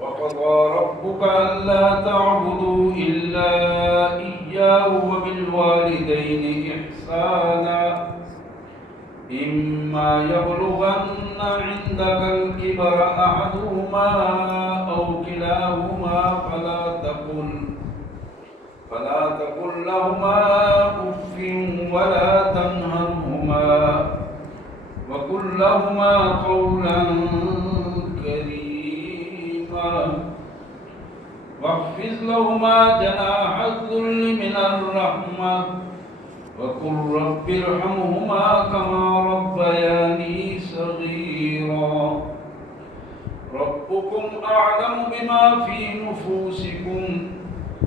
وقضى ربك ألا تعبدوا إلا إياه وبالوالدين إحسانا إما يبلغن عندك الكبر أحدهما أو كلاهما فلا تقل لهما أف ولا تنهرهما وقل لهما قولا كريما واخفض لهما جناح الذل من الرحمة وقل رب ارحمهما كما ربياني صغيرا ربكم أعلم بما في نفوسكم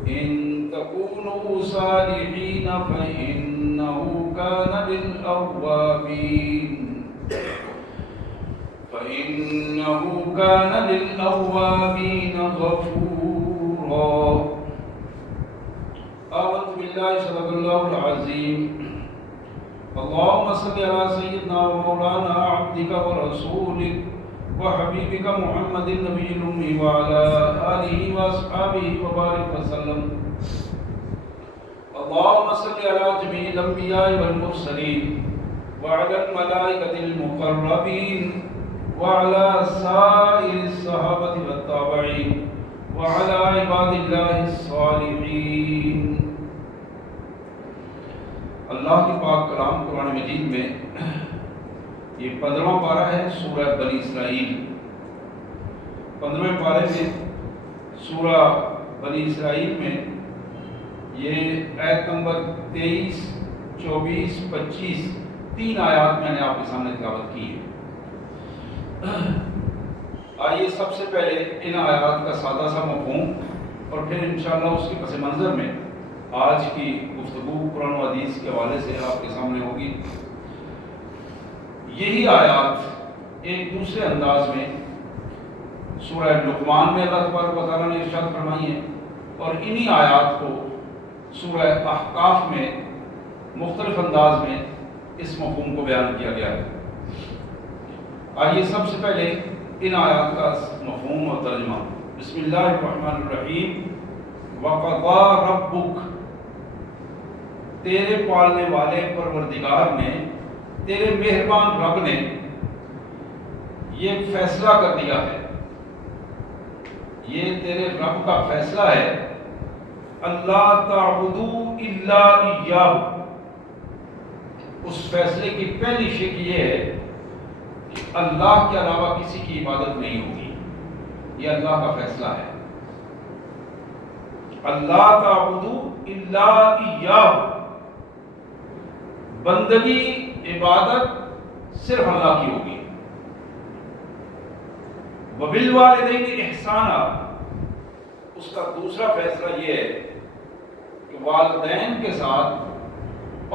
إن تكونوا صالحين فإنه كان للأوابين غفورا آمنت بالله صدق الله العظيم اللهم صل على سيدنا ومولانا عبدك ورسولك وحبيبك محمد النبي الأمي وعلى آله وأصحابه وبارك وسلم اللهم صل على جميع الأنبياء والمرسلين وعلى الملائكة المقربين وعلى سائر الصحابة والتابعين وعلى عباد الله الصالحين. اللہ کی پاک کلام قرآن مجید میں یہ 15واں پارہ ہے سورہ بنی اسرائیل. 15ویں پارے میں سورہ بنی اسرائیل میں یہ آیت نمبر 23, 24, 25 تین آیات میں نے آپ کے سامنے تلاوت کی ہے. آئیے سب سے پہلے ان آیات کا سادہ سا مفہوم اور پھر انشاءاللہ اس کے پس منظر میں آج کی گفتگو قرآن و حدیث کے حوالے سے آپ کے سامنے ہوگی. یہی آیات ایک دوسرے انداز میں سورہ لقمان میں اللہ تبارک و تعالیٰ نے ارشاد فرمائی ہیں اور انہی آیات کو سورہ احقاف میں مختلف انداز میں اس مفہوم کو بیان کیا گیا ہے. آئیے سب سے پہلے ان آیات کا مفہوم اور ترجمہ. بسم اللہ الرحمن الرحیم. وَقَضَى رَبُّكَ تیرے پالنے والے پروردگار نے، تیرے مہربان رب نے یہ فیصلہ کر دیا ہے، یہ تیرے رب کا فیصلہ ہے، اللہ تعبدوا الا اياه. اس فیصلے کی پہلی شق یہ ہے کہ اللہ کے علاوہ کسی کی عبادت نہیں ہوگی. یہ اللہ کا فیصلہ ہے. اللہ تعبدوا الا اياه، بندگی عبادت صرف اللہ کی ہوگی. وبالوالدین احسانا، اس کا دوسرا فیصلہ یہ ہے کہ والدین کے ساتھ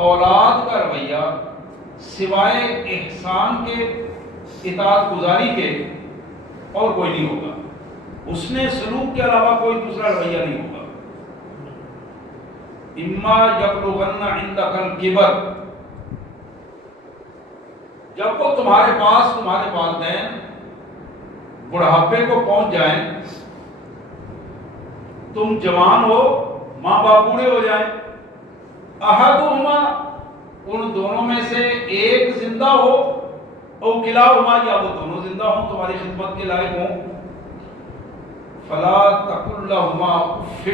اولاد کا رویہ سوائے احسان کے، اطاعت گزاری کے اور کوئی نہیں ہوگا. حسن سلوک کے علاوہ کوئی دوسرا رویہ نہیں ہوگا. اما یبلغن عندک الکبر، جب وہ تمہارے پاس، تمہارے والدین بڑھاپے کو پہنچ جائیں، تم جوان ہو، ماں باپ بوڑھے ہو جائیں، احدہما ان دونوں میں سے ایک زندہ ہو، او کلاہما یا وہ دونوں زندہ ہوں، تمہاری خدمت کے لائق ہوں، فلا تقل لہما اف،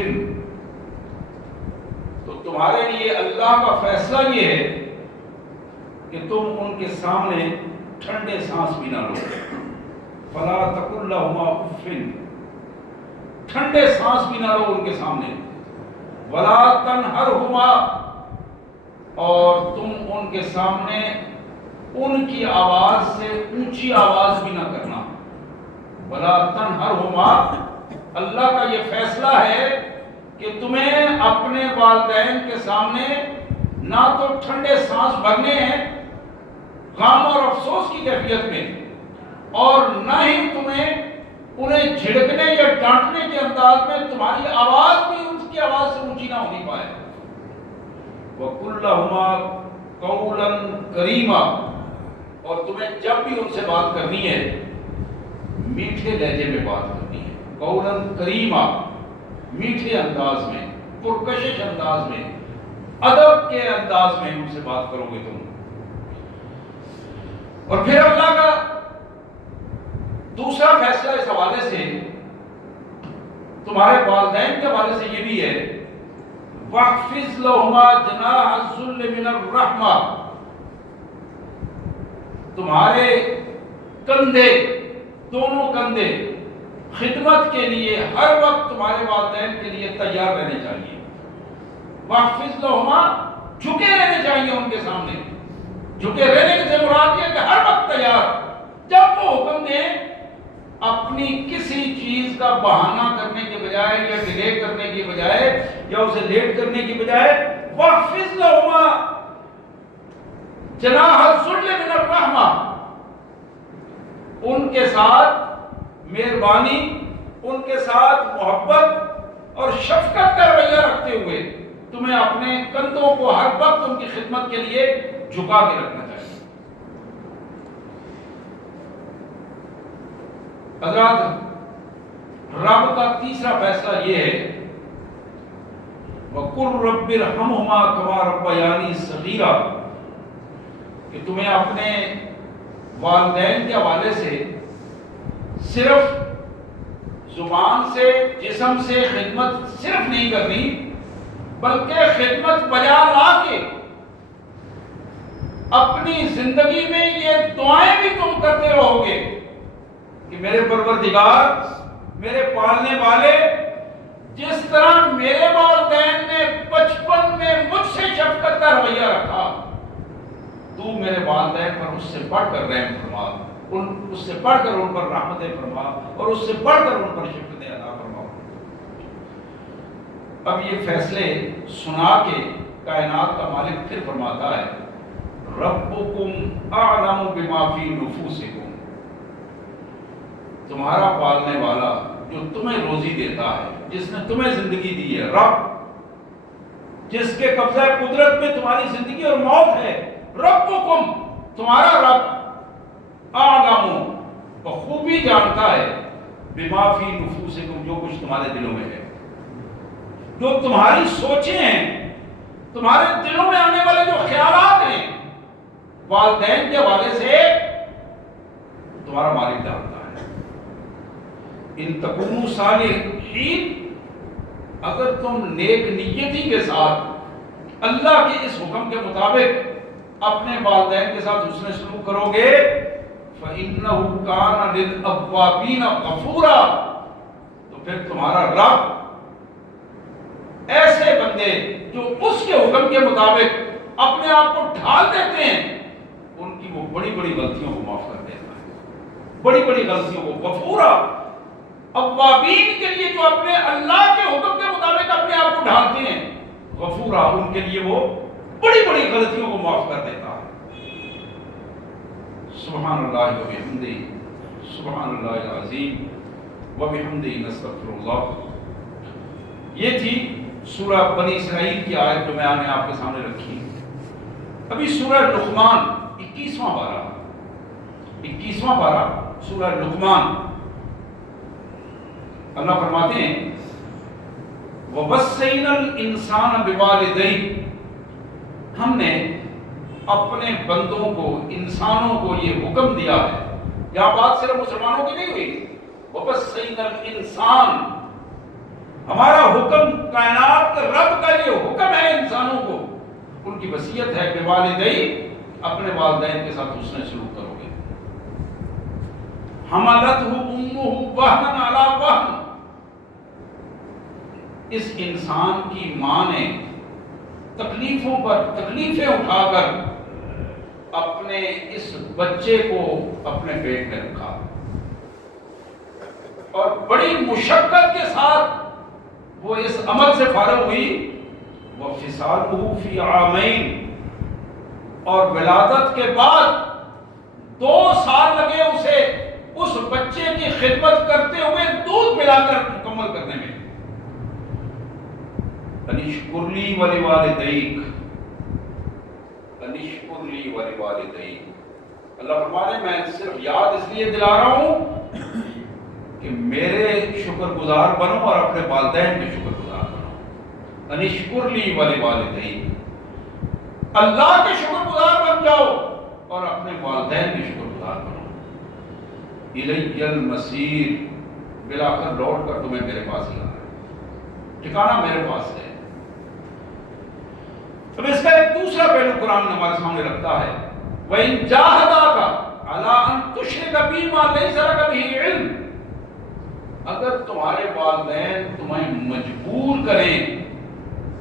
تو تمہارے لیے اللہ کا فیصلہ یہ ہے کہ تم ان کے سامنے ٹھنڈے سانس بھی نہ لو. فلا تقل لہما اف، ٹھنڈے سانس بھی نہ لو ان کے سامنے. ولا تنہرہما، اور تم ان کے سامنے ان کی آواز سے اونچی آواز بھی نہ کرنا. ولا تنہرہما، اللہ کا یہ فیصلہ ہے کہ تمہیں اپنے والدین کے سامنے نہ تو ٹھنڈے سانس بھرنے ہیں غم اور افسوس کی کیفیت میں، اور نہ ہی تمہیں انہیں جھڑکنے یا ڈانٹنے کے انداز میں تمہاری آواز بھی ان کی آواز سے اونچی نہ ہونی پائے. وَقُلْ لَهُمَا قَوْلًا كَرِيمًا، اور تمہیں جب بھی ان سے بات کرنی ہے میٹھے لہجے میں بات کرنی ہے، قولاً کریما، میٹھے انداز میں، پرکشش انداز میں، ادب کے انداز میں ان سے بات کرو گے تم۔ اور پھر اللہ کا دوسرا فیصلہ اس حوالے سے تمہارے والدین کے حوالے سے یہ بھی ہے، وَاخْفِضْ لَهُمَا جَنَاحَ الذُّلِّ مِنَ الرَّحْمَةِ، تمہارے کندھے، دونوں کندھے خدمت کے لیے ہر وقت تمہارے والدین کے لیے تیار رہنے چاہیے۔ وَاخْفِضْ لَهُمَا، جھکے رہنے چاہیے ان کے سامنے۔ جھکے رہنے سے مراد یہ کہ ہر وقت تیار، جب وہ حکم دیں اپنی کسی چیز کا بہانہ کرنے کے بجائے یا ڈیلے کرنے کی بجائے یا اسے لیٹ کرنے کی بجائے، وَاخْفِضْ لَهُمَا جناح الذُّلِّ مِنَ الرَّحْمَةِ، ان کے ساتھ مہربانی، ان کے ساتھ محبت اور شفقت کا رویہ رکھتے ہوئے تمہیں اپنے کندھوں کو ہر وقت ان کی خدمت کے لیے جھکا کے رکھنا چاہیے۔ حضرات، رب کا تیسرا فیصلہ یہ ہے، وَقُلْ رَبِّ ارْحَمْهُمَا كَمَا رَبَّيَانِي صَغِيرًا، کہ تمہیں اپنے والدین کے حوالے سے صرف زبان سے، جسم سے خدمت صرف نہیں کرنی، بلکہ خدمت بجا لا کے اپنی زندگی میں یہ دعائیں بھی تم کرتے رہو گے کہ میرے پروردگار، میرے پالنے والے، جس طرح میرے والدین نے بچپن میں مجھ سے شفقت کا رویہ رکھا، تو میرے والدین پر اس سے بڑھ کر رحم فرما، اس سے بڑھ کر ان پر رحمتیں فرما، اور اس سے بڑھ کر ان پر شفقتیں عطا فرما۔ اب یہ فیصلے سنا کے کائنات کا مالک پھر فرماتا ہے، ربکم اعلم بما فی نفوسکم، تمہارا پالنے والا جو تمہیں روزی دیتا ہے، جس نے تمہیں زندگی دی ہے، رب جس کے قبضہ قدرت میں تمہاری زندگی اور موت ہے، ربکم، تمہارا رب، اعلم، بخوبی جانتا ہے، بما فی نفوسکم، جو کچھ تمہارے دلوں میں ہے، جو تمہاری سوچیں ہیں، تمہارے دلوں میں آنے والے جو خیالات ہیں والدین کے حوالے سے، تمہارا مالک جانتا ہے۔ ان تکونوا صالحین، اگر تم نیک نیتی کے ساتھ اللہ کے اس حکم کے مطابق اپنے والدین کے ساتھ حسن سلوک کرو گے، فَإِنَّهُ كَانَ لِلْأَوَّابِينَ غَفُورًا، تو پھر تمہارا رب ایسے بندے جو اس کے حکم کے مطابق اپنے آپ کو ڈھال دیتے ہیں، ان کی وہ بڑی بڑی غلطیوں کو معاف کر دیتا ہے، بڑی بڑی غلطیوں کو، غفورا، اوابین کے لیے جو اپنے اللہ کے حکم کے مطابق اپنے آپ کو ڈھالتے ہیں، غفورا، ان کے لیے وہ بڑی بڑی غلطیوں کو معاف کر دیتا ہے۔ سبحان اللہ و بحمدہ، سبحان اللہ العظیم و بحمدہ، نستغفر اللہ۔ یہ تھی سورہ بنی اسرائیل کی آیت جو میں نے آپ کے سامنے رکھی۔ ابھی سورہ لقمان، 21واں پارہ سورہ لقمان، اللہ فرماتے ہیں، وَوَصَّيْنَا الْإِنسَانَ بِوَالِدَيْهِ، ہم نے اپنے بندوں کو، انسانوں کو یہ حکم دیا ہے۔ یہاں بات صرف مسلمانوں کی نہیں ہوئی، وَوَصَّيْنَا الْإِنسَانَ، ہمارا حکم، کائنات کا رب کا یہ حکم ہے انسانوں کو، ان کی وصیت ہے، بِوَالِدَيْهِ، اپنے والدین کے ساتھ حسن سلوک کرو گے۔ حَمَلَتْهُ أُمُّهُ وَهْنًا عَلَى وَهْنٍ، اس انسان کی ماں نے تکلیفوں پر تکلیفیں اٹھا کر اپنے اس بچے کو اپنے پیٹ میں رکھا، اور بڑی مشقت کے ساتھ وہ اس عمل سے فارغ ہوئی۔ وَفِصَالُهُ فِي عَامَيْنِ، اور ولادت کے بعد 2 سال لگے اسے اس بچے کی خدمت کرتے ہوئے دودھ پلا کر مکمل کرنے میں۔ انشکر لی ولوالدیک، انشکر لی ولوالدیک، اللہ فرمانے میں صرف یاد اس لیے دلا رہا ہوں گزار بنو اور اپنے والدین کے شکر گزار بنو. انشکر لی ولوالدیک، اللہ کے شکر گزار بن جاؤ اور اپنے والدین کے شکر گزار بنو. الی المصیر، بلا کر لوٹ کر تمہیں میرے پاس ہی آنا ہے، ٹھکانہ میرے پاس ہے. اب اس کا ایک دوسرا پہلو قرآن ہمارے سامنے رکھتا ہے، وَإِن جَاهَدَاكَ عَلَىٰ أَن تُشْرِكَ بِي مَا لَيْسَ لَكَ بِهِ عِلْمٌ، اگر تمہارے والدین تمہیں مجبور کریں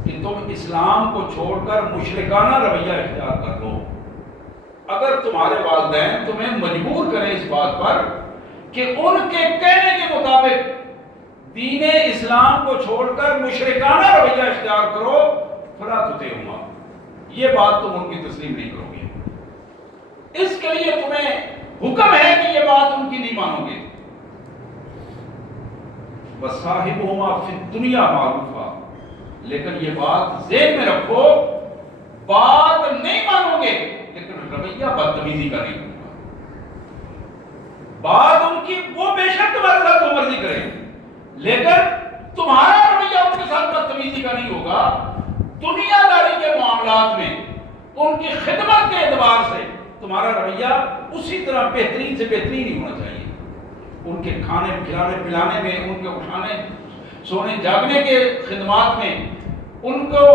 کہ تم اسلام کو چھوڑ کر مشرکانہ رویہ اختیار کر لو، اگر تمہارے والدین تمہیں مجبور کریں اس بات پر کہ ان کے کہنے کے مطابق دین اسلام کو چھوڑ کر مشرکانہ رویہ اختیار کرو، فلا تطیعہما، یہ بات تم ان کی تسلیم نہیں کرو گے، اس کے لیے تمہیں حکم ہے کہ یہ بات ان کی نہیں مانو گے. وصاحبہما فی الدنیا معروفا، لیکن یہ بات ذہن میں رکھو، بات نہیں مانو گے لیکن رویہ بدتمیزی کا نہیں ہوگا. بات ان کی وہ بے شک تمہارے ساتھ جو مرضی کریں، لیکن تمہارا رویہ ان کے ساتھ بدتمیزی کا نہیں ہوگا. دنیا داری کے معاملات میں ان کی خدمت کے اعتبار سے تمہارا رویہ اسی طرح بہترین سے بہترین ہی ہونا چاہیے. ان کے کھانے کھلانے پلانے میں، ان کے اٹھانے سونے جاگنے کے خدمات میں، ان کو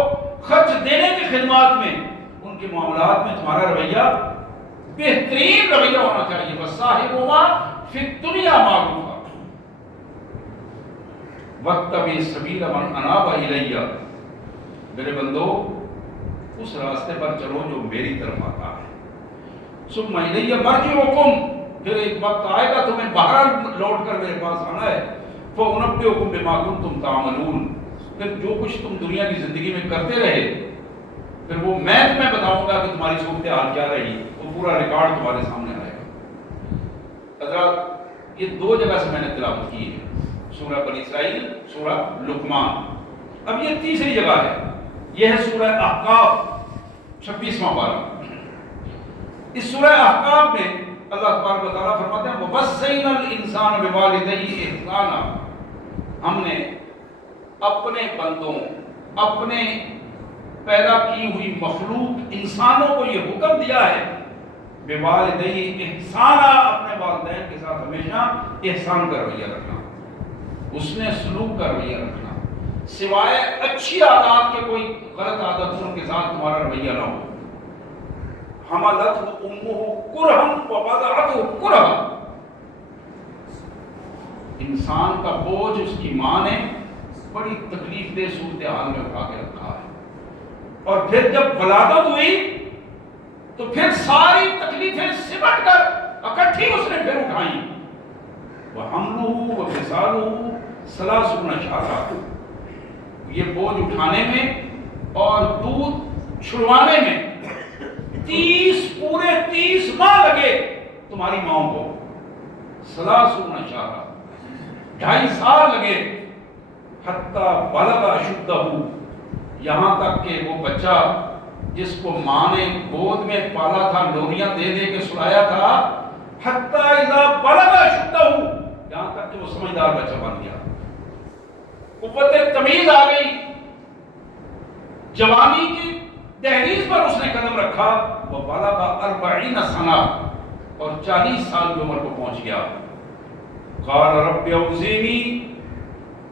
خرچ دینے کی خدمات میں، ان کے معاملات میں تمہارا رویہ بہترین رویہ ہونا چاہیے. وصاحبہما فی الدنیا معروفا واتبع سبیل من اناب الی، میرے بندو اس راستے پر چلو جو میری طرف آتا ہے. ثم الی مرجعکم، پھر ایک وقت آئے گا تمہیں باہر لوٹ کر میرے پاس آنا ہے. فَأُنَبِّئُكُم بِمَا كُنتُمْ تَعْمَلُونَ، پھر جو کچھ تم دنیا کی زندگی میں کرتے رہے پھر وہ میں تمہیں بتاؤں گا کہ تمہاری صورتحال کیا رہی، وہ پورا ریکارڈ تمہارے سامنے آئے گا. حضرات یہ دو جگہ سے میں نے تلاوت کی ہے، سورہ بنی اسرائیل، سورہ لقمان. اب یہ تیسری جگہ ہے، یہ ہے سورہ احقاف 26واں پارہ. اس سورہ احقاف میں اللہ تبارک و تعالیٰ فرماتے ہیں وَوَصَّيْنَا الْإِنسَانَ بِوَالِدَيْهِ إِحْسَانًا، ہم نے اپنے بندوں، اپنے پیدا کی ہوئی مخلوق انسانوں کو یہ حکم دیا ہے بِوَالِدَيْهِ إِحْسَانًا، اپنے والدین کے ساتھ ہمیشہ احسان کا رویہ رکھنا، اس نے سلوک کا رویہ رکھنا، سوائے اچھی عادات کے کوئی غلط عادت ان کے ساتھ تمہارا رویہ نہ ہو. حملتہ امہ کرہا ووضعتہ کرہا، انسان کا بوجھ اس کی ماں نے بڑی تکلیف دہ صورتحال میں اٹھا کے رکھا ہے، اور پھر جب ولادت ہوئی تو پھر ساری تکلیفیں سمٹ کر اکٹھی اس نے پھر اٹھائیں. وحملہ وفصالہ ثلاثون شہرا، یہ بوجھ اٹھانے میں اور دودھ چھڑوانے میں 30 ماہ لگے تمہاری ماں کو. 30 شہرا، 2.5 سال لگے. حتی بلغ اشدہ، یہاں تک کہ وہ بچہ جس کو ماں نے گود میں پالا تھا، لوریاں دے دے کے سلایا تھا، حتی اذا بلغ اشدہ، یہاں تک کہ وہ سمجھدار بچہ بن گیا، قوت تمیز آ گئی، جوانی کی دہلیز پر اس نے قدم رکھا. وہ بلغ 40 سنہ، اور 40 سال کی عمر کو پہنچ گیا. قال رب اوزعنی،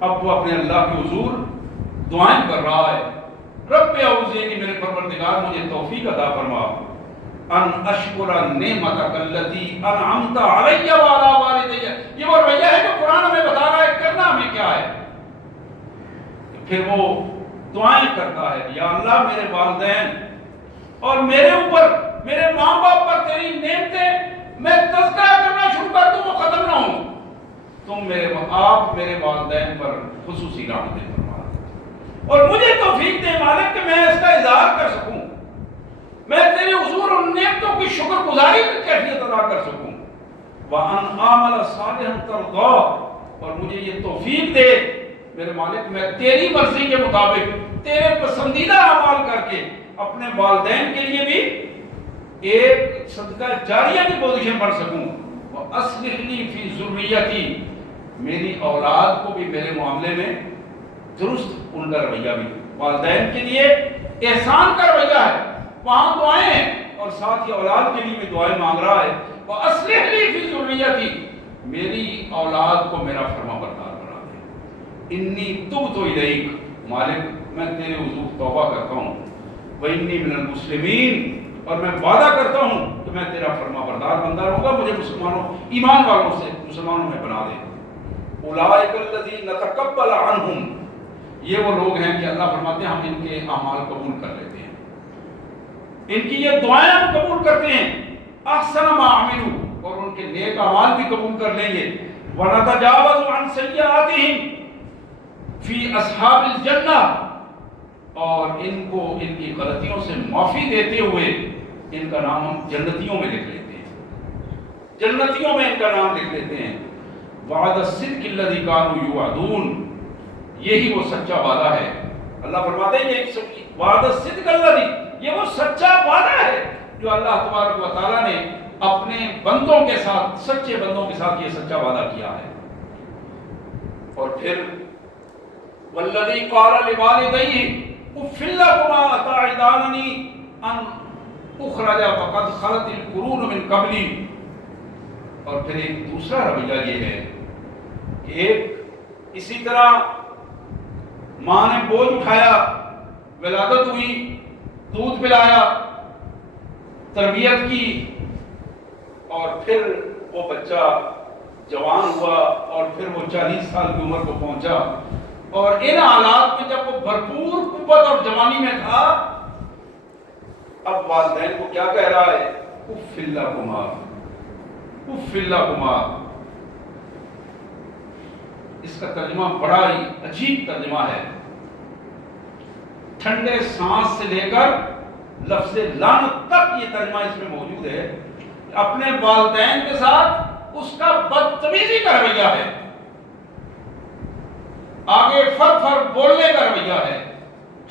اب وہ اپنے اللہ کے حضور دعائیں کر رہا ہے، رب اوزعنی، میرے پروردگار مجھے توفیق عطا فرما، ان اشکر نعمتک التی انعمت علی وعلی والدی. یہ وہ رویہ ہے جو قرآن ہمیں بتا رہا ہے کرنا ہمیں کیا ہے. پھر وہ دعائیں کرتا ہے، یا اللہ میرے والدین اور میرے اوپر، میرے ماں باپ پر تیری نعمتیں میں تذکرہ کرنا شروع کر دوں، وہ ختم نہ ہوں. تم آپ میرے والدین پر خصوصی رحمتیں فرما، اور مجھے توفیق دے مالک کہ میں اس کا اظہار کر سکوں، میں تیرے حضور ان نعمتوں کی شکر گزاری کی کیفیت ادا کر سکوں. وَأَنْ آمَلَ صَالِحًا تَرْضَاهُ، اور مجھے یہ توفیق دے میرے مالک میں تیری مرضی کے مطابق تیرے پسندیدہ اعمال کر کے اپنے والدین کے لیے بھی ایک صدقہ جاریہ کی پوزیشن بن سکوں. وَأَصْلِحْ لِي فِي ذُرِّيَّتِي، میری اولاد کو بھی میرے معاملے میں درست ان کا رویہ بھی، والدین کے لیے احسان کا رویہ ہے، وہاں دعائیں ہیں، اور ساتھ ہی اولاد کے لیے بھی دعائیں مانگ رہا ہے، وَأَصْلِحْ لِي فِي ذُرِّيَّتِي، میری اولاد کو میرا فرما بردار بنا دے، انی تبت الیک، مالک میں تیرے حضور توبہ کرتا ہوں، وَإِنِّي مِنَ الْمُسْلِمِينَ، اور میں وعدہ کرتا ہوں کہ میں تیرا فرما بردار بندہ رہوں گا، مجھے مسلمانوں ایمان والوں سے مسلمانوں میں بنا دے۔ اولئک الذین نتقبل عنہم، یہ وہ لوگ ہیں کہ اللہ فرماتے ہیں ہم ان کے اعمال قبول کر لیتے ہیں، ان کی یہ دعائیں ہم قبول کرتے ہیں، احسن ما عملوا، اور ان کے نیک اعمال بھی قبول کر لیں گے، ونتجاوز عن سیئاتہم فی اصحاب الجنہ، اور ان کو ان کی غلطیوں سے معافی دیتے ہوئے ان کا نام ہم جنتیوں میں لکھ لیتے ہیں، جنتیوں میں ان کا نام لکھ لیتے ہیں۔ وعد الصدق الذی کانوا یوعدون، یہی وہ سچا وعدہ ہے، اللہ فرماتے ہیں یہ وعد الصدق الذی، یہ وہ سچا وعدہ ہے جو اللہ تبارک و تعالیٰ نے اپنے بندوں کے ساتھ، سچے بندوں کے ساتھ یہ سچا وعدہ کیا ہے۔ اور پھر والذی قال لوالدیہ اف لکما اتعداننی ان اخرج وقد خلت القرون من قبلی، اور پھر ایک دوسرا رویہ یہ ہے کہ ایک اسی طرح ماں نے بوجھ اٹھایا، ولادت ہوئی، دودھ پلایا، تربیت کی، اور پھر وہ بچہ جوان ہوا، اور پھر وہ 40 سال کی عمر کو پہنچا، اور ان حالات میں جب وہ بھرپور قوت اور جوانی میں تھا، اب والدین کو کیا کہہ رہا ہے؟ If لکما، if لکما۔ اس کا ترجمہ بڑا ہی عجیب ترجمہ ہے، ٹھنڈے سانس سے لے کر لفظ لعنت تک یہ ترجمہ اس میں موجود ہے، اپنے والدین کے ساتھ اس کا بدتمیزی کا رویہ ہے، آگے فر فر بولنے کا رویہ ہے،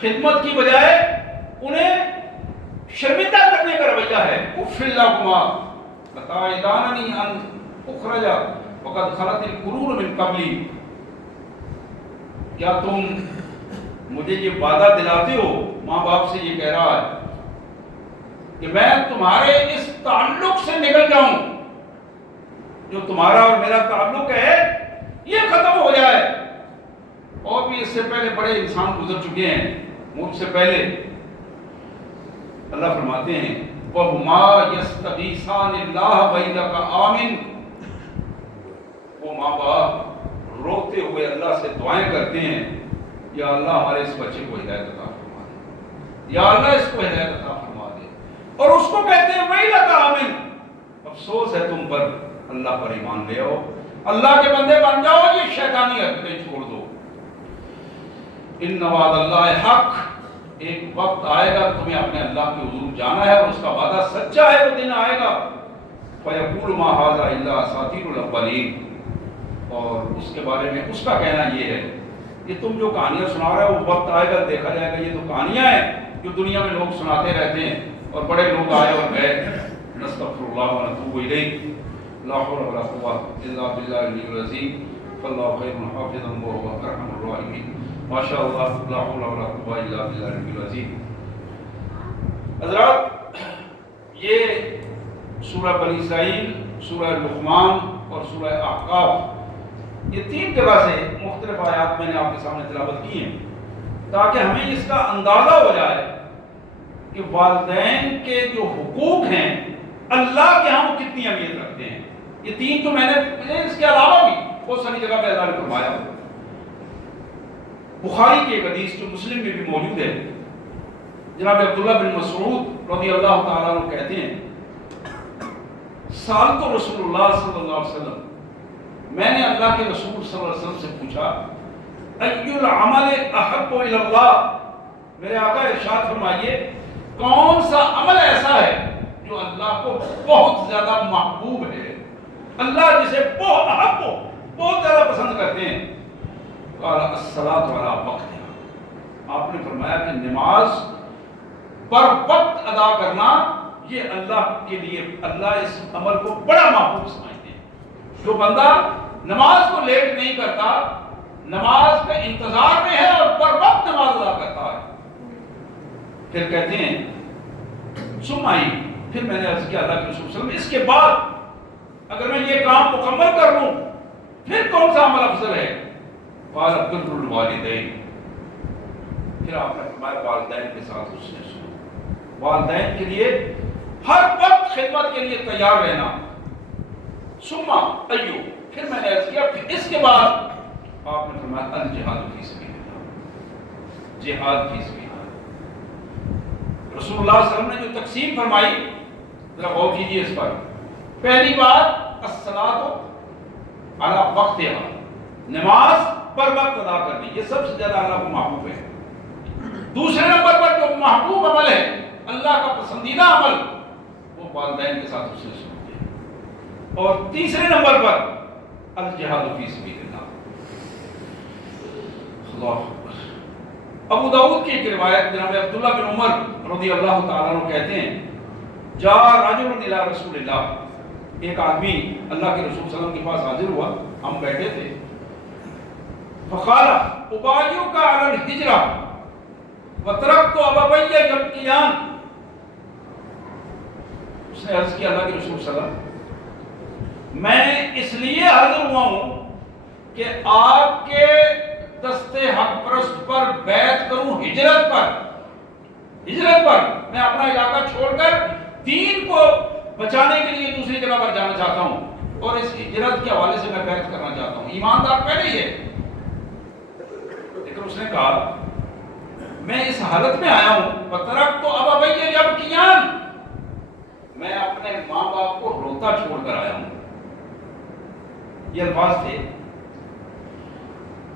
خدمت کی بجائے انہیں شرمندہ کرنے کا رویہ ہے۔ اف لکما اتعداننی ان اخرج وقد خلت القرون من قبلی، کیا تم مجھے یہ وعدہ دلاتے ہو، ماں باپ سے یہ کہہ رہا ہے کہ میں تمہارے اس تعلق سے نکل جاؤں، جو تمہارا اور میرا تعلق ہے یہ ختم ہو جائے۔ اور بھی اس سے پہلے بڑے انسان گزر چکے ہیں مجھ سے پہلے، اللہ فرماتے ہیں وَهُمَا يَسْتَغِيثَانِ اللَّهَ وَإِنَّكَ آمِنٌ، وہ ماں باپ روتے ہوئے اللہ سے دعائیں کرتے ہیں، یا اللہ ہمارے اس بچے کو ہدایت عطا فرما دے، یا اللہ اس کو ہدایت عطا فرما دے، اور اس کو کہتے ہیں وَإِنَّكَ آمِنٌ، افسوس ہے تم پر، اللہ پر ایمان لے آؤ، اللہ کے بندے بن جاؤ، یہ شیطانی حرکتیں چھوڑ دو۔ ان وعد اللہ حق، ایک وقت آئے گا تمہیں اپنے اللہ کے حضور جانا ہے، اور اس کا وعدہ سچا ہے، وہ دن آئے گا فَيَقُولُ مَا هَذَا إِلَّا أَسَاطِيرُ الْأَوَّلِينَ، اور اس کے بارے میں اس کا کہنا یہ ہے کہ تم جو کہانیاں سنا رہے ہو، وہ وقت آئے گا دیکھا جائے گا یہ تو کہانیاں ہیں جو دنیا میں لوگ سناتے رہتے ہیں، اور بڑے لوگ آئے اور گئے، نستغفر اللہ ونتوب الیہ، لا حول ولا قوة الا باللہ العلی العظیم، فاللہ خیر حافظا وهو ارحم الراحمین، ماشاء اللہ، لا حول ولا قوة الا باللہ العلی العظیم۔ حضرات، یہ سورہ بنی اسرائیل، سورہ لقمان اور سورہ احقاف، یہ 3 جگہ سے مختلف آیات میں نے آپ کے سامنے تلاوت کی ہیں، تاکہ ہمیں اس کا اندازہ ہو جائے کہ والدین کے جو حقوق ہیں اللہ کے ہاں وہ کتنی اہمیت رکھتے ہیں۔ یہ 3 تو میں نے، اس کے علاوہ بھی بہت ساری جگہ پہ اللہ نے فرمایا۔ بخاری کی ایک حدیث جو مسلم میں بھی موجود ہے، جناب عبداللہ بن مسعود رضی اللہ تعالیٰ عنہ کہتے ہیں سألت رسول اللہ صلی اللہ علیہ وسلم، میں نے اللہ کے رسول صلی اللہ علیہ وسلم سے پوچھا ای العمل احب الی اللہ، میرے آقا ارشاد فرمائیے کون سا عمل ایسا ہے جو اللہ کو بہت زیادہ محبوب ہے، اللہ جسے بہت احب ہو، بہت زیادہ پسند کرتے ہیں؟ قال الصلاۃ علی وقتہا، آپ نے فرمایا کہ نماز پر وقت ادا کرنا، یہ اللہ کے لیے، اللہ اس عمل کو بڑا محبوب سمجھتے ہیں۔ جو بندہ نماز کو لیٹ نہیں کرتا، نماز کا انتظار میں ہے اور پر وقت نماز ادا کرتا ہے۔ پھر کہتے ہیں ثم آئی، پھر میں نے عرض کیا اللہ کے رسول صلی اللہ علیہ وسلم اس کے بعد اگر میں یہ کام مکمل کر لوں پھر کون سا عمل افضل ہے؟ قال بر الوالدین، پھر آپ نے فرمایا والدین کے ساتھ حسن سلوک، والدین کے لیے ہر وقت خدمت کے لیے تیار رہنا۔ ثم ایو، پھر میں نے عرض کیا پھر اس کے بعد آپ نے فرمایا الجہاد فی سبیل اللہ، جہاد فی سبیل اللہ۔ رسول اللہ صلی اللہ علیہ وسلم نے جو تقسیم فرمائی ذرا غور کیجیے اس پر۔ پہلی بات الصلاۃ علی وقتہا، نماز پر وقت ادا کرنی، یہ سب سے زیادہ اللہ کو محبوب ہے۔ دوسرے نمبر پر جو محبوب عمل ہے، اللہ کا پسندیدہ عمل، وہ والدین کے ساتھ حسن سلوک ہے۔ اور تیسرے نمبر پر الجہاد فی سبیل اللہ۔ اللہ اکبر۔ ابو داؤد کی ایک روایت جناب عبداللہ بن عمر رضی اللہ تعالیٰ عنہ کہتے ہیں جاء رجل الی رسول اللہ، ایک آدمی اللہ کے رسول صلی اللہ علیہ وسلم کے پاس حاضر ہوا، ہم بیٹھے تھے، فقال ابایعک علی الہجرہ وترکت ابویہ یبکیان، اس نے عرض کیا اللہ کے رسول صلی اللہ علیہ وسلم میں اس لیے حاضر ہوا ہوں کہ آپ کے دست حق پرست پر بیعت کروں، ہجرت پر، میں اپنا علاقہ چھوڑ کر دین کو بچانے کے لیے دوسری جگہ پر جانا چاہتا ہوں، اور اس ہجرت کے حوالے سے میں بیعت کرنا چاہتا ہوں۔ ایماندار پہلے ہی ہے، لیکن اس نے کہا میں اس حالت میں آیا ہوں وترکت ابویہ یبکیان، میں اپنے ماں باپ کو روتا چھوڑ کر آیا ہوں، یہ الفاظ تھے۔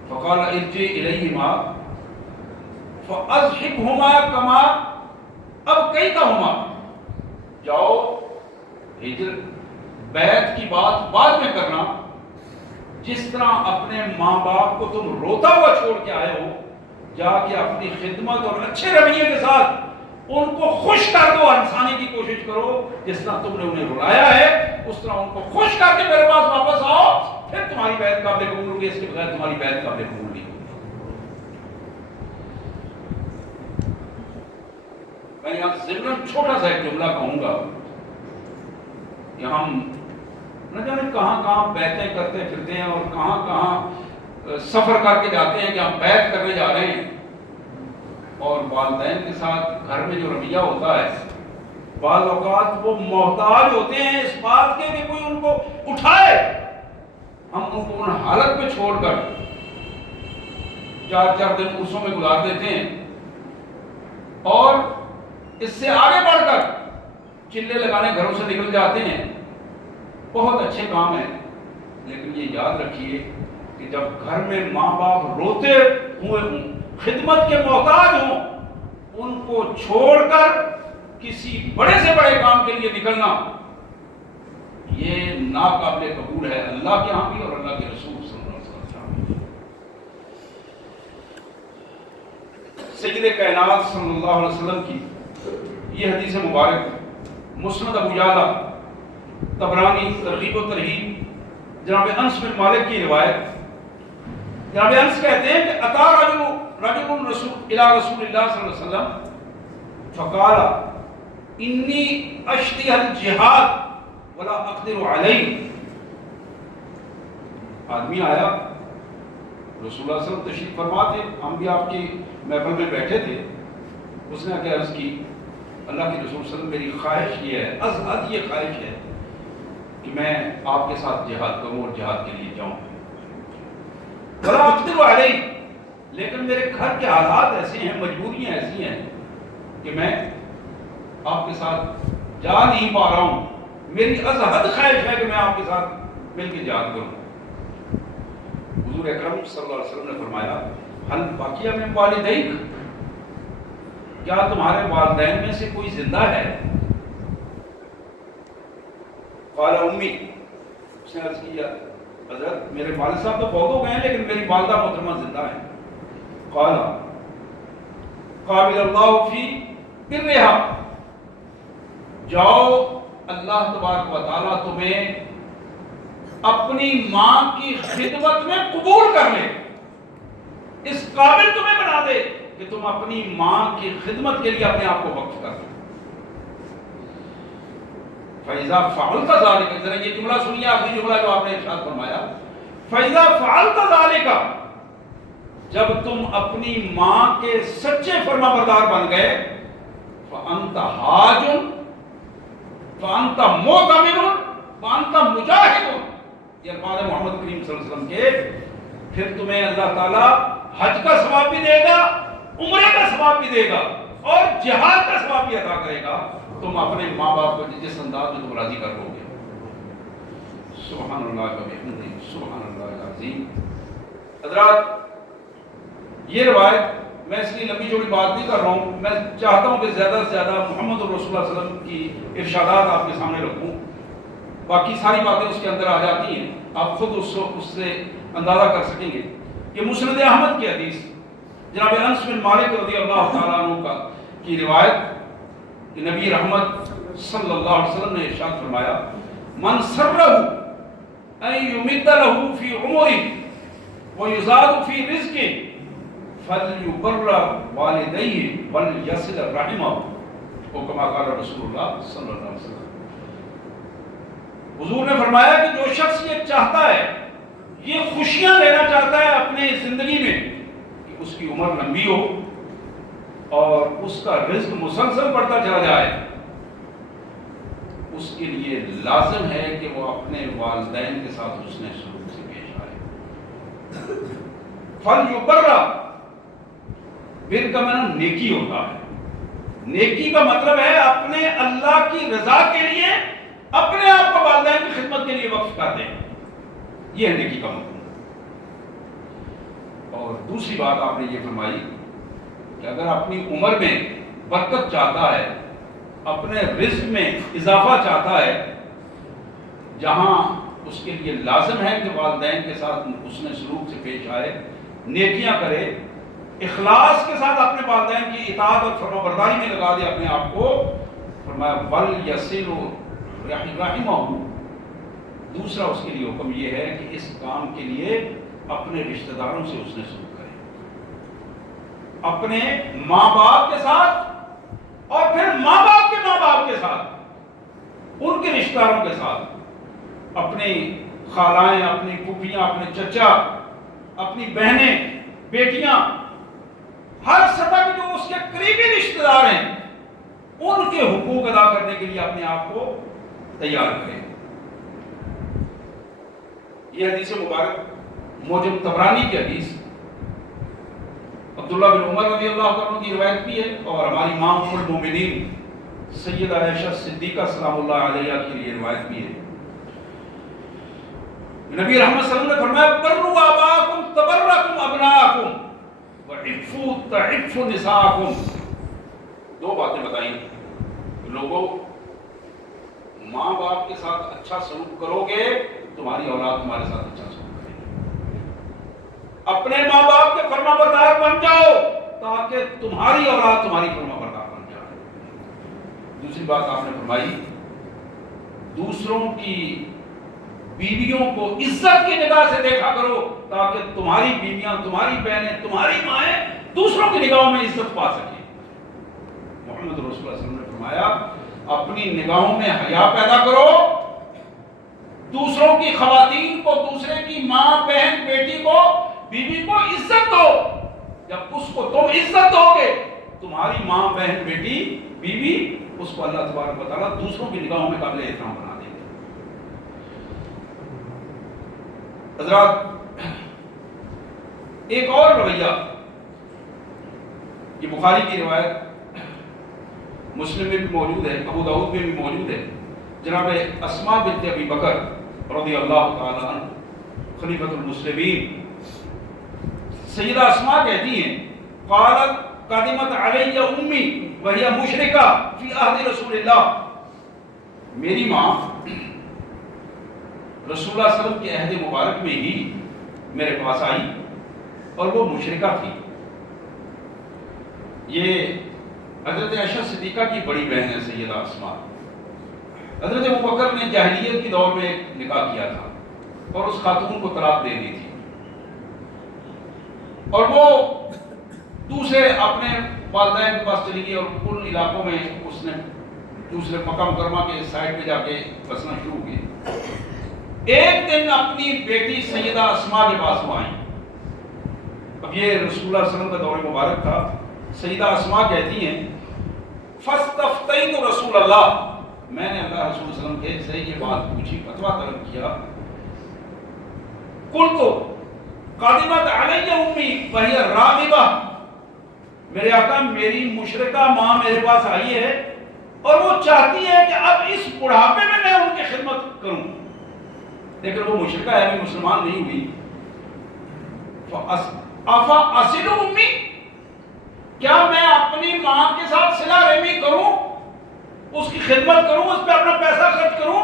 فقال ارجع الیہما فاضحکہما کما ابکیتہما، جاؤ ہجر بیعت کی بات بعد میں کرنا، جس طرح اپنے ماں باپ کو تم روتا ہوا چھوڑ کے آئے ہو، جا کے اپنی خدمت اور اچھے رویے کے ساتھ ان کو خوش کر دو، ہنسانے کی کوشش کرو، جس طرح تم نے انہیں رلایا ہے اس طرح ان کو خوش کر کے میرے پاس واپس آؤ، پھر تمہاری بیعت قابل قبول ہوگی، اس کے بغیر تمہاری بیعت قابل قبول نہیں ہوگی۔ میں یہاں ضمن چھوٹا سا ایک جملہ کہوں گا کہ ہم نہ جانے کہاں کہاں بیعتیں کرتے پھرتے ہیں اور کہاں کہاں سفر کر کے جاتے ہیں کہ ہم بیعت کرنے جا رہے ہیں، اور والدین کے ساتھ گھر میں جو رویہ ہوتا ہے بعض اوقات وہ محتاج ہوتے ہیں اس بات کے کہ کوئی ان کو اٹھائے، ہم ان کو ان حالت پہ چھوڑ کر 4 دن عرسوں میں گزار دیتے ہیں، اور اس سے آگے بڑھ کر چلے لگانے گھروں سے نکل جاتے ہیں۔ بہت اچھے کام ہیں، لیکن یہ یاد رکھیے کہ جب گھر میں ماں باپ روتے ہوئے ہوں، خدمت کے محتاج ہوں، ان کو چھوڑ کر کسی بڑے سے بڑے کام کے لیے نکلنا یہ ناقابل قبول ہے، اللہ کے ہاں بھی اور اللہ کے رسول صلی اللہ علیہ وسلم۔ سید کائنات صلی اللہ علیہ وسلم کی یہ حدیث مبارک مسند ابو یعلا، طبرانی ترغیب و ترہیب، جناب انس بن مالک کی روایت، جناب انس کہتے ہیں کہ اتا رجل رسول الى رسول اللہ صلی اللہ علیہ وسلم فقال انی اشتہی الجہاد ولا اقدر علیہ، آدمی آیا، رسول اللہ صلی اللہ علیہ وسلم تشریف فرما تھے، ہم بھی آپ کی محفل میں بیٹھے تھے، اس نے آ کے عرض کی اللہ کے رسول صلی اللہ علیہ وسلم میری خواہش یہ ہے، از حد یہ خواہش ہے کہ میں آپ کے ساتھ جہاد کروں اور جہاد کے لیے جاؤں، ولا اقدر علیہ، لیکن میرے گھر کے حالات ایسے ہیں، مجبوریاں ایسی ہیں کہ میں آپ کے ساتھ جا نہیں پا رہا ہوں، میری از حد خواہش ہے کہ میں آپ کے ساتھ مل کے جہاد کروں۔ حضور اکرم صلی اللہ علیہ وسلم نے فرمایا حل باقیہ من والدیک، کیا تمہارے والدین میں سے کوئی زندہ ہے؟ قال امی، اس نے عرض کیا حضرت میرے والد صاحب تو فوت ہو گئے ہیں لیکن میری والدہ محترمہ زندہ ہیں۔ قال قابل اللہ فی برہا، جاؤ اللہ تبارک و تعالیٰ تمہیں اپنی ماں کی خدمت میں قبول کر لے، اس قابل تمہیں بنا دے کہ تم اپنی ماں کی خدمت کے لیے اپنے آپ کو وقف کر دو۔ فَإِذَا فَعَلْتَ ذَلِكَ، ذرا یہ جملہ سنیے، آخری جملہ جو آپ نے ارشاد فرمایا، فَإِذَا فَعَلْتَ ذَلِكَ، جب تم اپنی ماں کے سچے فرما بردار بن گئے، فَأَنْتَ حَاجٌ فَأَنْتَ مُعْتَمِرٌ فَأَنْتَ مُجَاہِدٌ، یہ الفاظ محمد کریم صلی اللہ علیہ وسلم کے، پھر تمہیں اللہ تعالیٰ حج کا ثواب بھی دے گا، عمرے کا ثواب بھی دے گا، اور جہاد کا ثواب بھی عطا کرے گا، تم اپنے ماں باپ کو جس انداز میں تم راضی کر لو گے۔ سبحان اللہ و بحمدہ، سبحان اللہ العظیم۔ حضرات، یہ روایت میں اس لیے لمبی چوڑی بات نہیں کر رہا ہوں، میں چاہتا ہوں کہ زیادہ سے زیادہ محمد رسول اللہ صلی اللہ علیہ وسلم کی ارشادات آپ کے سامنے رکھوں، باقی ساری باتیں اس کے اندر آ جاتی ہیں، آپ خود اس سے اندازہ کر سکیں گے۔ یہ مسند احمد کی حدیث، جناب انس بن مالک رضی اللہ تعالیٰ عنہ کی روایت کہ نبی رحمت صلی اللہ علیہ وسلم نے ارشاد فرمایا، من سرہ ان یمد لہ فی عمرہ ویزاد فی رزقہ فلیبر والدیہ ولیصل رحمہ، وہ کما قال رسول اللہ صلی اللہ علیہ وسلم۔ حضور نے فرمایا کہ جو شخص یہ چاہتا ہے، یہ خوشیاں لینا چاہتا ہے اپنے زندگی میں کہ اس کی عمر لمبی ہو اور اس کا رزق مسلسل بڑھتا چلا جائے، اس کے لیے لازم ہے کہ وہ اپنے والدین کے ساتھ حسن سلوک سے پیش آئے۔ فلیبر، بر کا معنی نیکی ہوتا ہے، نیکی کا مطلب ہے اپنے اللہ کی رضا کے لیے اپنے آپ کو والدین کی خدمت کے لیے وقف کر دیں، یہ ہے نیکی کا مطلب۔ اور دوسری بات آپ نے یہ فرمائی کہ اگر اپنی عمر میں برکت چاہتا ہے، اپنے رزق میں اضافہ چاہتا ہے، جہاں اس کے لیے لازم ہے کہ والدین کے ساتھ حسن سلوک سے پیش آئے، نیکیاں کرے، اخلاص کے ساتھ اپنے والدین کی اطاعت اور فرما برداری میں لگا دے اپنے آپ کو، فرمایا وَلْيَصِلُ رَحِمَهُ، دوسرا اس کے لیے حکم یہ ہے کہ اس کام کے لیے اپنے رشتہ داروں سے حسن سلوک کرے، اپنے ماں باپ کے ساتھ اور پھر ماں باپ کے ماں باپ کے ساتھ، ان کے رشتہ داروں کے ساتھ، اپنی خالائیں، اپنی پھوپھیاں، اپنے چچا، اپنی بہنیں، بیٹیاں، ہر سطح کے جو اس کے قریبی رشتہ دار ہیں، ان کے حقوق ادا کرنے کے لیے اپنے آپ کو تیار کریں۔ یہ حدیث مبارک موجب طبرانی کی حدیث، عبداللہ بن عمر رضی اللہ عنہ کی روایت بھی ہے، اور ہماری ماں ام المومنین سیدہ عائشہ صدیقہ سلام اللہ علیہا کی یہ روایت بھی ہے۔ نبی رحمت صلی اللہ علیہ وسلم نے فرمایا بروا آباءکم تبرکم ابناءکم وعفوا تعفوا نساءکم، دو باتیں بتائیں، لوگوں ماں باپ کے ساتھ اچھا سلوک کرو گے، تمہاری اولاد تمہارے ساتھ اچھا سلوک کرے گی، اپنے ماں باپ کے فرما بردار بن جاؤ تاکہ تمہاری اولاد تمہاری فرما بردار بن جائے۔ دوسری بات آپ نے فرمائی، دوسروں کی بیویوں کو عزت کی نگاہ سے دیکھا کرو تاکہ تمہاری بیویاں، تمہاری بہنیں، تمہاری مائیں دوسروں کی نگاہوں میں عزت پا سکیں۔ محمد رسول اللہ صلی اللہ علیہ وسلم نے فرمایا اپنی نگاہوں میں حیا پیدا کرو، دوسروں کی خواتین کو، دوسرے کی ماں، بہن، بیٹی کو، بیوی کو عزت دو۔ جب اس کو تم عزت دو گے، تمہاری ماں، بہن، بیٹی، بیوی، اس کو اللہ تبارک و تعالیٰ دوسروں کی نگاہوں میں قابل احترام بنا دے گا۔ حضرات، ایک اور رویہ، یہ بخاری کی روایت مسلم میں بھی موجود ہے، ابو داؤد میں بھی موجود ہے، جناب اسماء بنت ابی بکر رضی اللہ تعالی عنہ خلیفۃ المسلمین، سیدہ اسماء کہتی ہیں قالت قدمت علی امی وہی مشرکہ فی عہد رسول اللہ، میری ماں رسول اللہ صلی اللہ علیہ وسلم کے عہد مبارک میں ہی میرے پاس آئی اور وہ مشرکہ تھی۔ یہ حضرت عائشہ صدیقہ کی بڑی بہن ہے سیدہ اسماء۔ حضرت ابوبکر نے جاہلیت کے دور میں ایک نکاح کیا تھا، اور اس خاتون کو طلاق دے دی تھی، اور وہ دوسرے اپنے والدین کے پاس چلی گئی اور ان علاقوں میں اس نے دوسرے مکہ مکرمہ کے سائڈ پہ جا کے بسنا شروع کیا۔ ایک دن اپنی بیٹی سیدہ اسماء کے پاس وہ آئیں۔ اب یہ رسول اللہ صلی اللہ علیہ وسلم کا دور مبارک تھا۔ سیدہ اسماء کہتی ہیں فاستفتیت رسول اللہ، میں نے اللہ رسول صلی اللہ علیہ وسلم کے سے یہ بات پوچھی، فتویٰ طلب کیا۔ قلت قادمت علی امی وہی راغبہ، میرے آقا میری مشرکہ ماں میرے پاس آئی ہے اور وہ چاہتی ہے کہ اب اس بڑھاپے میں ان کی خدمت کروں، لیکن وہ مشرکہ ہے، ابھی مسلمان نہیں ہوئی۔ افا اصل امی، کیا میں اپنی ماں کے ساتھ صلہ رحمی کروں، اس کی خدمت کروں، اس پہ اپنا پیسہ خرچ کروں؟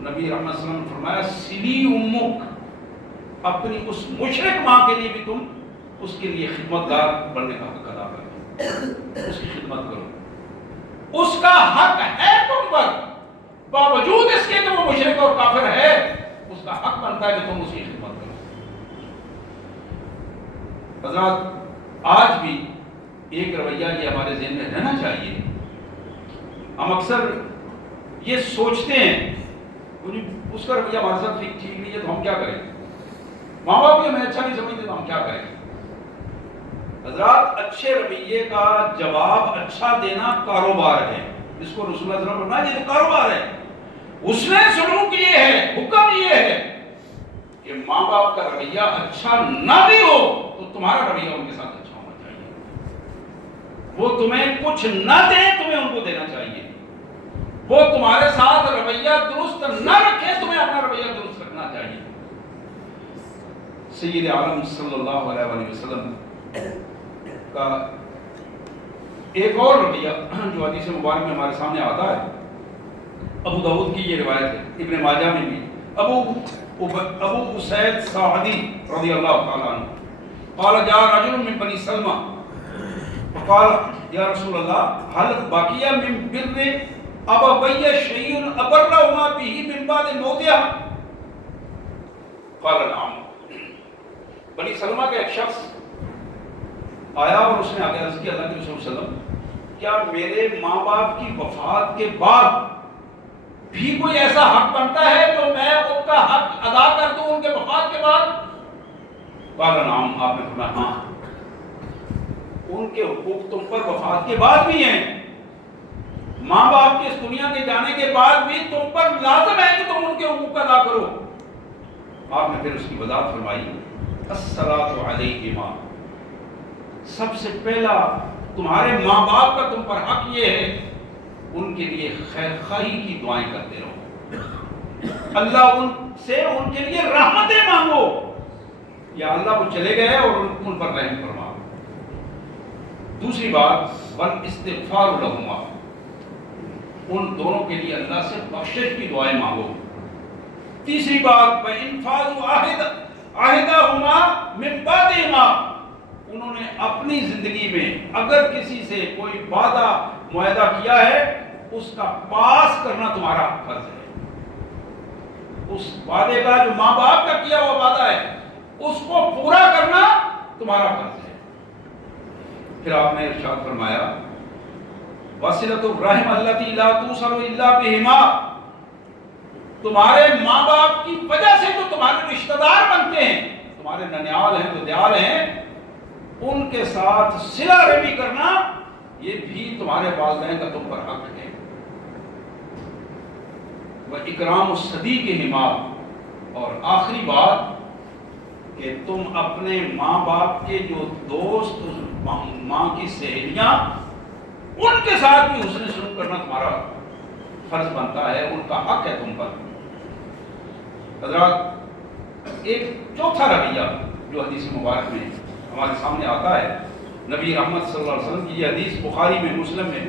نبی رحمت صلی اللہ علیہ وسلم نے فرمایا سلی امک، اپنی اس مشرک ماں کے لیے بھی تم اس کے لیے خدمت گار بننے کا حق ادا کرو، اس کی خدمت کرو، اس کا حق ہے تم پر، باوجود اس کے کہ وہ مشرک اور کافر ہے، اس کا حق بنتا ہے کہ تم اس کی خدمت کرو۔ حضرات آج بھی ایک رویہ یہ ہمارے ذہن میں رہنا چاہیے۔ ہم اکثر یہ سوچتے ہیں اس کا رویہ ہمارے ساتھ ٹھیک نہیں ہے تو ہم کیا کریں، ماں باپ بھی ہمیں اچھا نہیں سمجھتے تو ہم کیا کریں۔ حضرات اچھے رویے کا جواب اچھا دینا کاروبار ہے، اس کو رسول اللہ صلی اللہ علیہ وسلم نے فرمایا یہ تو کاروبار ہے۔ اس نے سلوک یہ ہے، حکم یہ ہے کہ ماں باپ کا رویہ اچھا نہ بھی ہو تو تمہارا رویہ ان کے ساتھ اچھا ہونا چاہیے۔ وہ تمہیں کچھ نہ دیں، تمہیں ان کو دینا چاہیے۔ وہ تمہارے ساتھ رویہ درست نہ رکھیں، تمہیں اپنا رویہ درست رکھنا چاہیے۔ سید عالم صلی اللہ علیہ وآلہ وسلم کا ایک اور رویہ جو حدیث مبارک میں ہمارے سامنے آتا ہے، ابو داؤد کی یہ روایت ہے، ابن ماجہ میں بھی، ابو اسید ساعدی رضی اللہ تعالیٰ عنہ قال جاء رجل من بنی سلمہ فقال یا رسول اللہ هل بقي من بر ابوي شيء ابرهما به من بعد موتها؟ قال نعم۔ بنی سلمہ کا ایک شخص آیا اور اس نے آگے عرض کیا اللہ کے رسول صلی اللہ علیہ وسلم کیا میرے ماں باپ کی وفات کے بعد بھی کوئی ایسا حق بنتا ہے جو میں ان کا حق ادا کر دوں ان کے وفات کے بعد؟ قال نعم، آپ نے فرمایا ہاں، ان کے حقوق تم پر وفات کے بعد بھی ہیں، ماں باپ کے اس دنیا کے جانے کے بعد بھی تم پر لازم ہے کہ تم ان کے حقوق ادا کرو۔ آپ نے پھر اس کی وضاحت فرمائی الصلاۃ علیہما، سب سے پہلا تمہارے ماں باپ کا تم پر حق یہ ہے ان کے لیے خیر خواہی کی دعائیں کرتے رہو، اللہ ان سے ان کے لیے رحمتیں مانگو، یا اللہ وہ چلے گئے اور ان پر رحم فرما۔ دوسری بات والاستغفار لہما، ان دونوں کے لیے اللہ سے بخشش کی دعائیں مانگو۔ تیسری بات وانفاذ عہدہما من بعدہما، انہوں نے اپنی زندگی میں اگر کسی سے کوئی وعدہ معاہدہ کیا ہے اس کا پاس کرنا تمہارا فرض ہے، اس وعدے کا جو ماں باپ کا کیا ہوا وعدہ ہے اس کو پورا کرنا تمہارا فرض ہے۔ پھر آپ نے ارشاد فرمایا وصلۃ الرحم التي لا توصل الا بهما، تمہارے ماں باپ کی وجہ سے جو تمہارے رشتہ دار بنتے ہیں، تمہارے ننیال ہیں ددیال ہیں، ان کے ساتھ صلہ رحمی کرنا یہ بھی تمہارے والدین کا تم پر حق ہے۔ وَإِكْرَامُ الصَّدِيقِ، اور آخری بات کہ تم اپنے ماں باپ کے جو دوست، ماں کی سہیلیاں، ان کے ساتھ بھی حسن سلوک کرنا تمہارا فرض بنتا ہے، ان کا حق ہے تم پر۔ حضرات ایک چوتھا رویہ جو حدیث مبارک میں ہمارے سامنے آتا ہے، نبی رحمت صلی اللہ علیہ وسلم کی یہ حدیث بخاری میں، مسلم میں،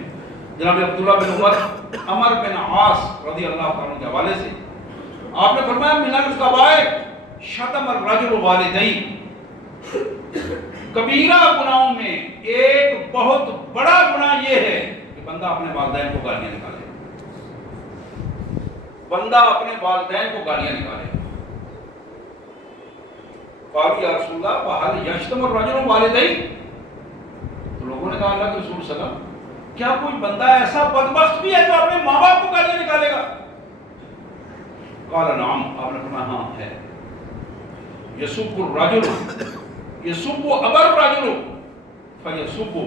جناب عبداللہ بن عمر بن عاص رضی اللہ عنہ کے حوالے سے آپ نے فرمایا من الکبائر شتم الرجل والدین، کبیرہ گناہوں میں ایک بہت بڑا گناہ یہ ہے کہ بندہ اپنے والدین کو گالیاں نکالے، بندہ اپنے والدین کو گالیاں نکالے۔ قالوا یا رسول اللہ وهل یشتم الرجل والدیہ، تو لوگوں نے کہا اللہ کے رسول صلی اللہ علیہ وسلم کیا کوئی بندہ ایسا بدبخت بھی ہے جو اپنے ماں باپ کو گالی نکالے گا؟ قال نعم، آپ نے فرمایا ہاں ہے. یسب الرجل یسب ابا الرجل فیسب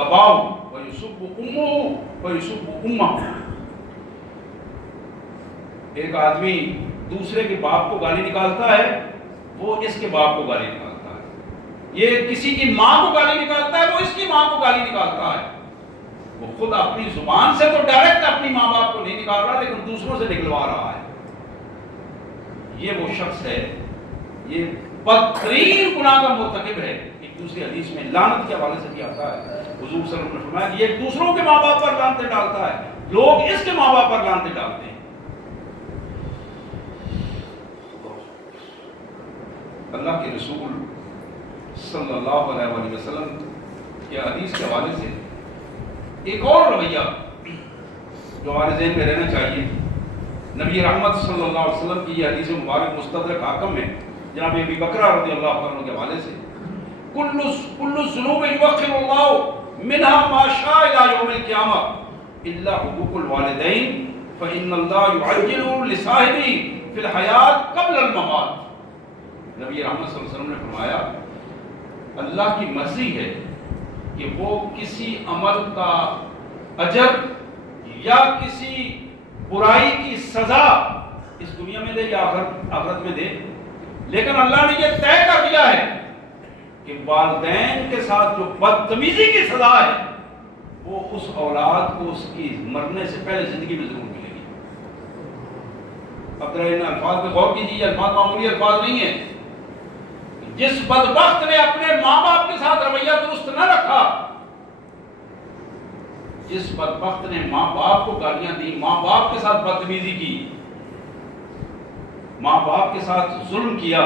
اباہ ویسب امہ ویسب امہ. ایک آدمی دوسرے کے باپ کو گالی نکالتا ہے، وہ اس کے باپ کو گالی نکالتا ہے. یہ کسی کی ماں کو گالی نکالتا ہے، وہ اس کی ماں کو گالی نکالتا ہے. وہ خود اپنی زبان سے تو ڈائریکٹ اپنی ماں باپ کو نہیں نکال رہا، لیکن دوسروں سے نکلوا رہا ہے. یہ وہ شخص ہے، یہ بدترین گناہ کا مرتکب ہے. ایک دوسری حدیث میں لعنت کے حوالے سے بھی آتا ہے، حضور صلی اللہ علیہ وسلم نے فرمایا کہ یہ دوسروں کے ماں باپ پر لعنتیں ڈالتا ہے، لوگ اس کے ماں باپ پر لعنتیں ڈالتے ہیں. اللہ کے رسول صلی اللہ علیہ وسلم کے حدیث کے حوالے سے ایک اور رویہ جو ہمارے ذہن میں رہنا چاہیے. نبی رحمت صلی اللہ علیہ وسلم کی یہ حدیث مبارک مستدرک حاکم ہے جناب ابی بکرہ رضی اللہ عنہ کے حوالے سے، کل الذنوب یؤخر اللہ منها ما شاء الى یوم القیامہ الا حقوق الوالدین فان اللہ یعجل لصاحبہ فی الحیات قبل الممات. نبی رحمت صلی اللہ علیہ وسلم نے فرمایا اللہ کی مرضی ہے کہ وہ کسی عمل کا اجر یا کسی برائی کی سزا اس دنیا میں دے یا آخرت میں دے، لیکن اللہ نے یہ طے کر دیا ہے کہ والدین کے ساتھ جو بدتمیزی کی سزا ہے وہ اس اولاد کو اس کی مرنے سے پہلے زندگی میں ضرور ملے گی. اب ذرا ان الفاظ پہ غور کیجیے، یہ الفاظ معمولی الفاظ نہیں ہیں. جس بدبخت نے اپنے ماں باپ کے ساتھ رویہ درست نہ رکھا، جس بدبخت نے ماں باپ کو گالیاں دی، ماں باپ کے ساتھ بدتمیزی کی، ماں باپ کے ساتھ ظلم کیا،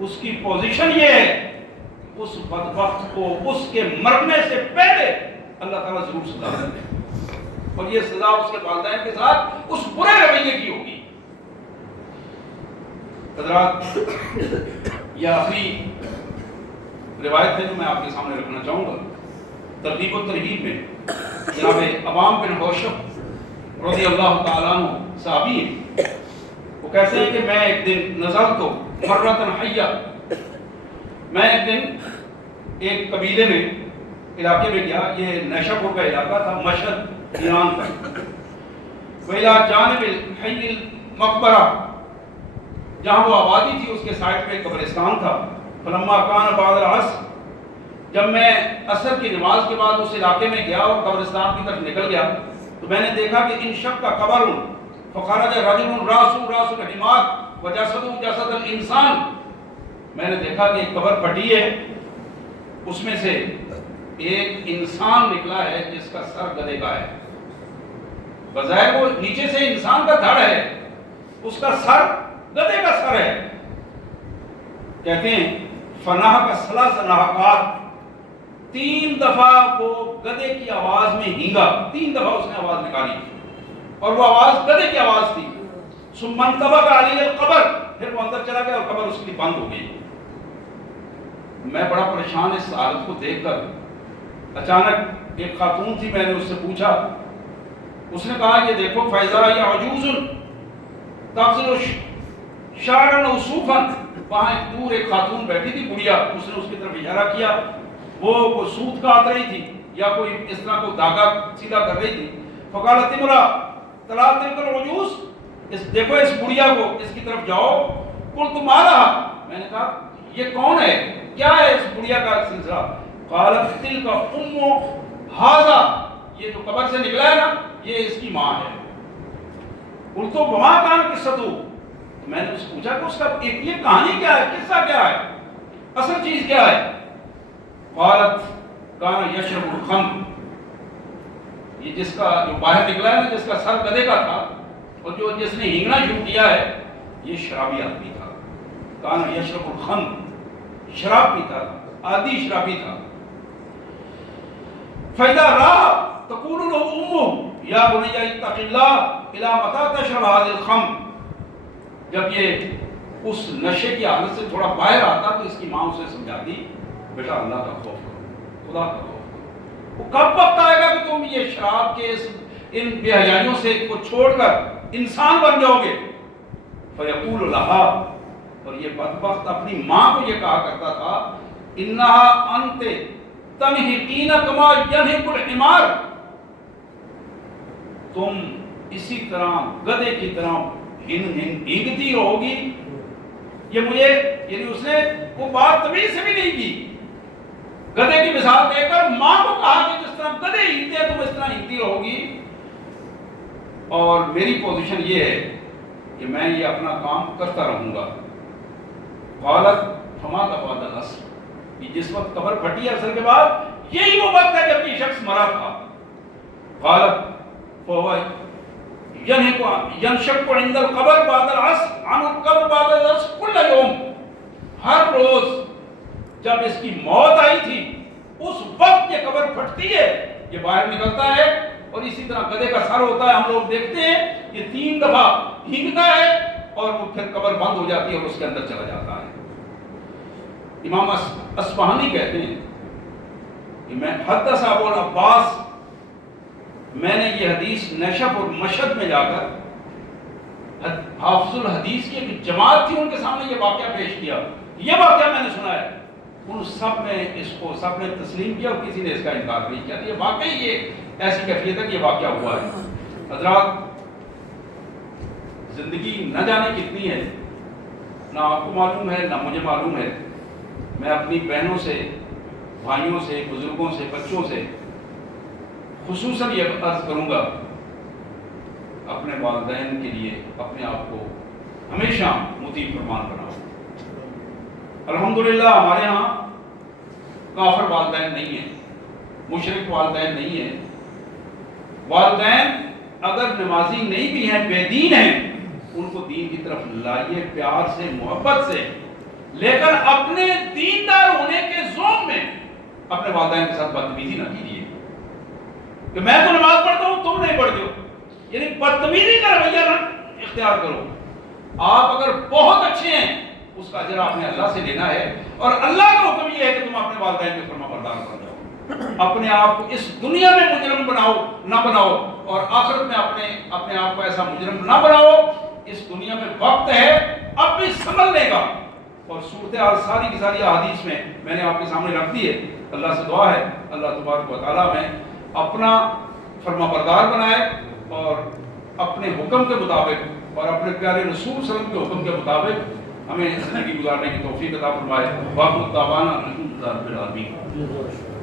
اس کی پوزیشن یہ ہے اس بدبخت کو اس کے مرنے سے پہلے اللہ تعالیٰ ضرور سزا دے گا، اور یہ سزا اس کے والدین کے ساتھ اس برے رویے کی ہوگی. حضرات، یہ آخری روایت ہے جو میں آپ کے سامنے رکھنا چاہوں گا. ترغیب و ترہیب میں جناب عوام بن حوشب رضی اللہ تعالیٰ عنہ صحابی ہیں. وہ کہتے ہیں کہ میں ایک دن نظرت تو مرتن حیہ، میں ایک دن ایک قبیلے میں علاقے میں گیا. یہ نیشا پور کا علاقہ تھا، مشہد ایران کا. وَإِلَىٰ جانب الحی المقبرہ، جہاں وہ آبادی تھی اس کے سائڈ پہ قبرستان تھا. فلما کان بعد العصر، جب میں عصر کی نماز کے بعد اس علاقے میں گیا اور قبرستان کی طرف نکل گیا تو میں نے دیکھا کہ انشق کا قبر فخرج رجل راس الحمار وجسده جسد الانسان. میں نے دیکھا کہ ایک قبر پھٹی ہے، اس میں سے ایک انسان نکلا ہے جس کا سر گدھے کا ہے. بظاہر وہ نیچے سے انسان کا دھڑ ہے، اس کا سر گدھے کا سر ہے. کہتے ہیں فناہ کا ثلاث نہقات، 3 دفعہ وہ گدھے کی آواز میں ہینگا، 3 دفعہ اس نے آواز نکالی اور وہ آواز گدھے کی آواز تھی. ثم انطبق علی القبر، پھر وہ اندر چلا گیا اور قبر اس کے لیے بند ہو گئی. میں بڑا پریشان اس حالت کو دیکھ کر. اچانک ایک خاتون تھی، میں نے اس سے پوچھا، اس نے کہا یہ دیکھو فیضا یا عجوز تغسل شعرا وصوفا. وہاں ایک دور ایک خاتون بیٹھی تھی بڑھیا، اس نے اس کی طرف اشارہ کیا. وہ کوئی سوت کاٹ رہی تھی یا کوئی اس طرح کو دھاگا سیدھا کر رہی تھی. فقالت امرا طلع تلک العجوز، دیکھو اس بڑھیا کو، اس کی طرف جاؤ. قلت ما لها، میں نے کہا یہ کون ہے، کیا ہے اس بڑھیا کا سلسلہ؟ قالت تلک ام ھذا، یہ جو قبر سے نکلا ہے نا یہ اس کی ماں ہے. قلت وما کان قصتہ، میں نے اس سے پوچھا کہ اس کا یہ کہانی کیا ہے، قصہ کیا ہے، اصل چیز کیا ہے؟ قالت کان یشرب الخمر، یہ جس کا جو باہر نکلا ہے نا، جس کا سر گدھے کا تھا اور جو جس نے ہینگنا شروع کیا ہے، یہ شرابی آدمی تھا. کان یشرب الخمر، شراب پیتا تھا، عادی شرابی تھا. فَإِذَا رَأَى تَقُولُ لَهُ أُمُّهُ يَا بُنَيَّ اتَّقِ اللَّهَ إِلَىٰ مَتَىٰ تَشْرَبُ هَٰذِهِ الْخَمْرَ. جب یہ اس نشے کی حالت سے تھوڑا باہر آتا تو اس کی ماں اسے سمجھاتی بیٹا اللہ کا خوف کرو، خدا کا خوف کرو۔ وہ کب وقت آئے گا کہ تم یہ شراب کے ان بے حیائیوں سے کو چھوڑ کر انسان بن جاؤ گے؟ فیقول لہا، اور یہ بدبخت اپنی ماں کو یہ کہا کرتا تھا انہا انت تنحقین کما ینحق الحمار، تم اسی طرح گدھے کی طرح ہینگتی رہو گی۔ یہ مجھے یعنی اس نے وہ بات تمیز سے بھی نہیں کی، گدھے کی مثال دے کر ماں کو کہا کہ جس طرح گدھے ہینگتے ہیں تم اس طرح ہینگتی رہو گی، اور میری پوزیشن یہ ہے کہ میں یہ اپنا کام کرتا رہوں گا۔ قالت فما بعد العصر، کہ جس وقت قبر پھٹی عصر کے بعد یہی وہ وقت ہے جب یہ شخص مرا تھا۔ قالت فهو ينشق عند القبر بعد العصر عن القبر بعد العصر كل يوم، ہر روز جب اس کی موت آئی تھی اس وقت یہ قبر پھٹتی ہے، یہ باہر نکلتا ہے، اور اسی طرح گدھے کا سر ہوتا ہے، ہم لوگ دیکھتے ہیں یہ 3 دفعہ ہینگتا ہے اور وہ پھر قبر بند ہو جاتی ہے اور اس کے اندر چلا جاتا ہے۔ امام اصفہانی کہتے ہیں کہ میں حدث ابو العباس، میں نے یہ حدیث نشب اور مشہد میں جا کر حافظ الحدیث کی ایک جماعت تھی ان کے سامنے یہ واقعہ پیش کیا، یہ واقعہ میں نے سنا ہے، ان سب نے اس کو سب نے تسلیم کیا اور کسی نے اس کا انکار نہیں کیا۔ یہ واقعی یہ ایسی کیفیت ہے کہ یہ واقعہ ہوا ہے۔ حضرات، زندگی نہ جانے کتنی ہے، نہ آپ کو معلوم ہے نہ مجھے معلوم ہے۔ میں اپنی بہنوں سے، بھائیوں سے، بزرگوں سے، بچوں سے خصوصاً یہ عرض کروں گا، اپنے والدین کے لیے اپنے آپ کو ہمیشہ مطیع فرمان بناؤ۔ الحمدللہ ہمارے ہاں کافر والدین نہیں ہیں، مشرک والدین نہیں ہیں۔ والدین اگر نمازی نہیں بھی ہیں، بے دین ہیں، ان کو دین کی طرف لائیے پیار سے، محبت سے، لیکن اپنے دیندار ہونے کے ذوق میں اپنے والدین کے ساتھ بدتمیزی نہ کیجیے کہ میں تو نماز پڑھتا ہوں تم نہیں پڑھتے ہو، یعنی بدتمیزی کا رویہ نہ اختیار کرو۔ آپ اگر بہت اچھے ہیں اس کا اجر آپ نے اللہ سے لینا ہے، اور اللہ کا حکم یہ ہے کہ تم اپنے والدین کے فرما بردار بن جاؤ، اپنے آپ کو اس دنیا میں مجرم نہ بناؤ، اور آخرت میں اپنے آپ کو ایسا مجرم نہ بناؤ۔ اس دنیا میں وقت ہے اب بھی سنبھلنے کا، اور صورتحال ساری کی ساری احادیث میں نے آپ کے سامنے رکھ دی ہے۔ اللہ سے دعا ہے اللہ تبارک و تعالیٰ میں اپنا فرما بردار بنائے، اور اپنے حکم کے مطابق اور اپنے پیارے رسول صلی اللہ علیہ وسلم کے حکم کے مطابق ہمیں زندگی گزارنے کی توفیق عطا فرمائے۔ واقعہ الدعوانا الحمدللہ رب العالمین۔